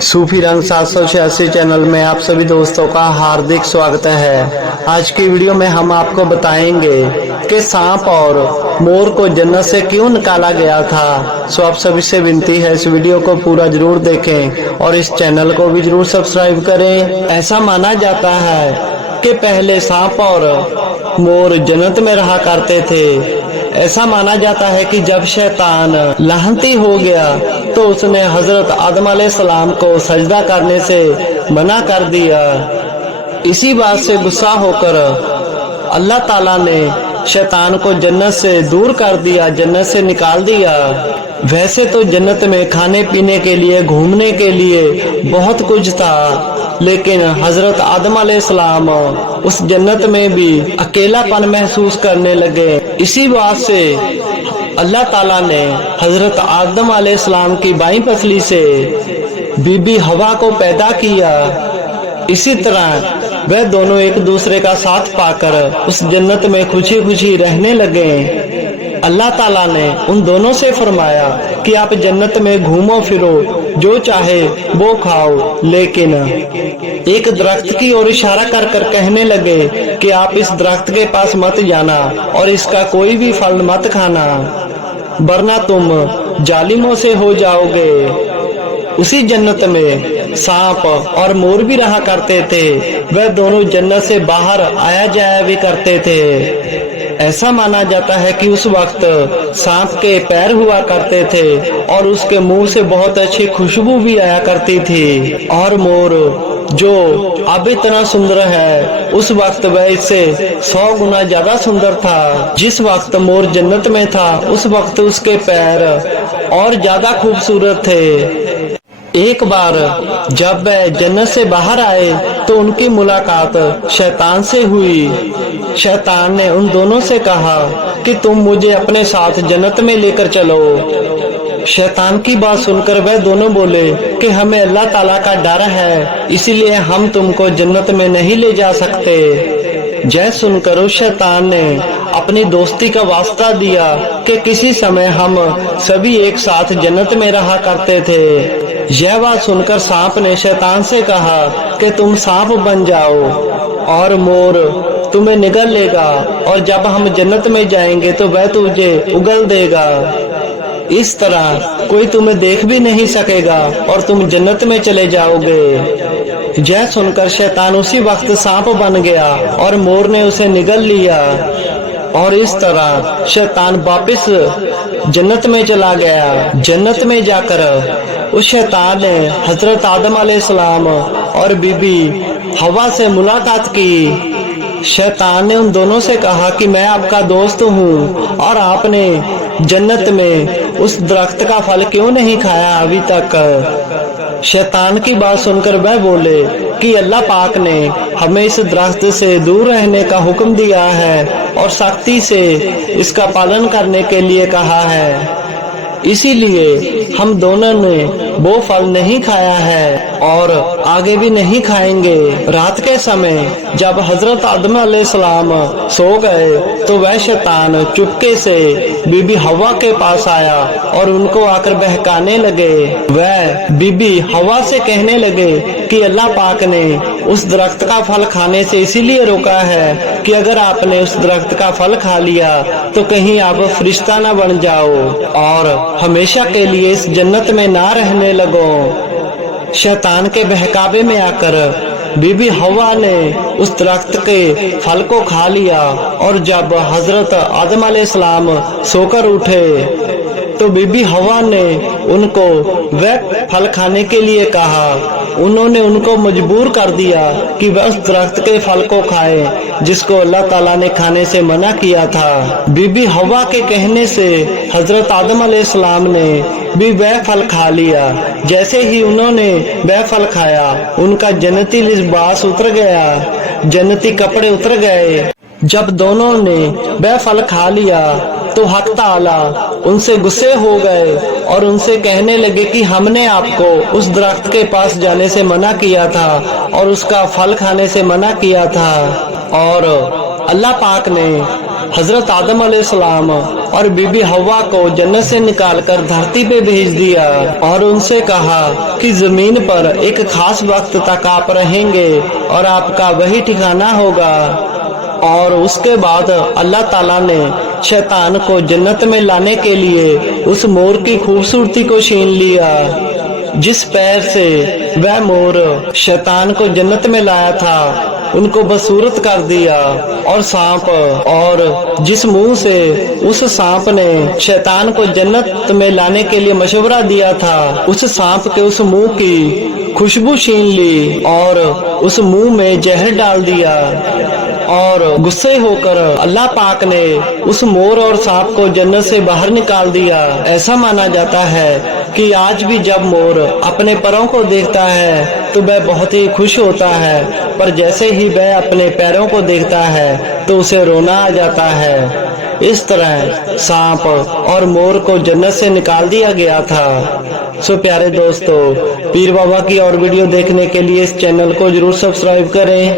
सूफी रंग 786 चैनल में आप सभी दोस्तों का हार्दिक स्वागत है। आज की वीडियो में हम आपको बताएंगे कि सांप और मोर को जन्नत से क्यों निकाला गया था। सो आप सभी से विनती है इस वीडियो को पूरा जरूर देखें और इस चैनल को भी जरूर सब्सक्राइब करें। ऐसा माना जाता है कि पहले सांप और मोर जन्नत में रहा करते थे। ऐसा माना जाता है कि जब शैतान लाहनती हो गया तो उसने हजरत आदम अलैहिस्सलाम को सजदा करने से मना कर दिया। इसी बात से गुस्सा होकर अल्लाह ताला ने शैतान को जन्नत से दूर कर दिया, जन्नत से निकाल दिया। वैसे तो जन्नत में खाने पीने के लिए, घूमने के लिए बहुत कुछ था, लेकिन हजरत आदम अलैहिस्सलाम उस जन्नत में भी अकेलापन महसूस करने लगे। इसी बात से अल्लाह ताला ने हजरत आदम अलैहिस्सलाम की बाईं पसली से बीबी हवा को पैदा किया। इसी तरह वह दोनों एक दूसरे का साथ पाकर उस जन्नत में खुशी खुशी रहने लगे। अल्लाह ताला ने उन दोनों से फरमाया कि आप जन्नत में घूमो फिरो, जो चाहे वो खाओ, लेकिन एक दरख्त की ओर इशारा कर कर कहने लगे कि आप इस दरख्त के पास मत जाना और इसका कोई भी फल मत खाना, वरना तुम जालिमों से हो जाओगे। उसी जन्नत में सांप और मोर भी रहा करते थे। वह दोनों जन्नत से बाहर आया जाया भी करते थे। ऐसा माना जाता है कि उस वक्त सांप के पैर हुआ करते थे और उसके मुंह से बहुत अच्छी खुशबू भी आया करती थी। और मोर जो अब इतना सुंदर है, उस वक्त वह इससे 100 गुना ज्यादा सुंदर था। जिस वक्त मोर जन्नत में था उस वक्त उसके पैर और ज्यादा खूबसूरत थे। एक बार जब वह जन्नत से बाहर आए तो उनकी मुलाकात शैतान से हुई। शैतान ने उन दोनों से कहा कि तुम मुझे अपने साथ जन्नत में लेकर चलो। शैतान की बात सुनकर वह दोनों बोले कि हमें अल्लाह ताला का डर है, इसीलिए हम तुमको जन्नत में नहीं ले जा सकते। जय सुनकर उस शैतान ने अपनी दोस्ती का वास्ता दिया कि किसी समय हम सभी एक साथ जन्नत में रहा करते थे। यह बात सुनकर सांप ने शैतान से कहा कि तुम सांप बन जाओ और मोर तुम्हें निगल लेगा, और जब हम जन्नत में जाएंगे तो वह तुझे उगल देगा। इस तरह कोई तुम्हें देख भी नहीं सकेगा और तुम जन्नत में चले जाओगे। यह सुनकर शैतान उसी वक्त सांप बन गया और मोर ने उसे निगल लिया। और इस तरह शैतान वापस जन्नत में चला गया। जन्नत में जाकर उस शैतान ने हजरत आदम अलैहिस्सलाम और बीबी हवा से मुलाकात की। शैतान ने उन दोनों से कहा कि मैं आपका दोस्त हूँ और आपने जन्नत में उस दरख्त का फल क्यों नहीं खाया अभी तक। शैतान की बात सुनकर वह बोले कि अल्लाह पाक ने हमें इस दरख्त से दूर रहने का हुक्म दिया है और सख्ती से इसका पालन करने के लिए कहा है, इसीलिए हम दोनों ने वो फल नहीं खाया है और आगे भी नहीं खाएंगे। रात के समय जब हजरत आदम अलैहिस्सलाम सो गए तो वह शैतान चुपके से बीबी हवा के पास आया और उनको आकर बहकाने लगे। वह बीबी हवा से कहने लगे कि अल्लाह पाक ने उस दरख्त का फल खाने से इसीलिए रोका है कि अगर आपने उस दरख्त का फल खा लिया तो कहीं आप फरिश्ता न बन जाओ और हमेशा के लिए इस जन्नत में ना रहने लगो। शैतान के बहकावे में आकर बीबी हवा ने उस दरख्त के फल को खा लिया और जब हजरत आदम अलैहिस्सलाम सोकर उठे तो बीबी हवा ने उनको वह फल खाने के लिए कहा। उन्होंने उनको मजबूर कर दिया कि वह उस दरख्त के फल को खाए जिसको अल्लाह ताला ने खाने से मना किया था। बीबी हवा के कहने से हजरत आदम अलैहिस्सलाम ने भी वह फल खा लिया। जैसे ही उन्होंने वह फल खाया उनका जन्नती लिबास उतर गया, जन्नती कपड़े उतर गए। जब दोनों ने वह फल खा लिया तो हक ताला उनसे गुस्से हो गए और उनसे कहने लगे कि हमने आपको उस दरख्त के पास जाने से मना किया था और उसका फल खाने से मना किया था, और अल्लाह पाक ने हजरत आदम अलैहिस्सलाम और बीबी हव्वा को जन्नत से निकालकर धरती पे भेज दिया और उनसे कहा कि जमीन पर एक खास वक्त तक आप रहेंगे और आपका वही ठिकाना होगा। और उसके बाद अल्लाह ताला ने शैतान को जन्नत में लाने के लिए उस मोर की खूबसूरती को छीन लिया। जिस पैर से वह मोर शैतान को जन्नत में लाया था उनको बदसूरत कर दिया। और सांप और जिस मुंह से उस सांप ने शैतान को जन्नत में लाने के लिए मशवरा दिया था, उस सांप के उस मुंह की खुशबू छीन ली और उस मुंह में जहर डाल दिया। और गुस्से होकर अल्लाह पाक ने उस मोर और सांप को जन्नत से बाहर निकाल दिया। ऐसा माना जाता है कि आज भी जब मोर अपने परों को देखता है तो वह बहुत ही खुश होता है, पर जैसे ही वह अपने पैरों को देखता है तो उसे रोना आ जाता है। इस तरह सांप और मोर को जन्नत से निकाल दिया गया था। सो प्यारे दोस्तों, पीर बाबा की और वीडियो देखने के लिए इस चैनल को जरूर सब्सक्राइब करें।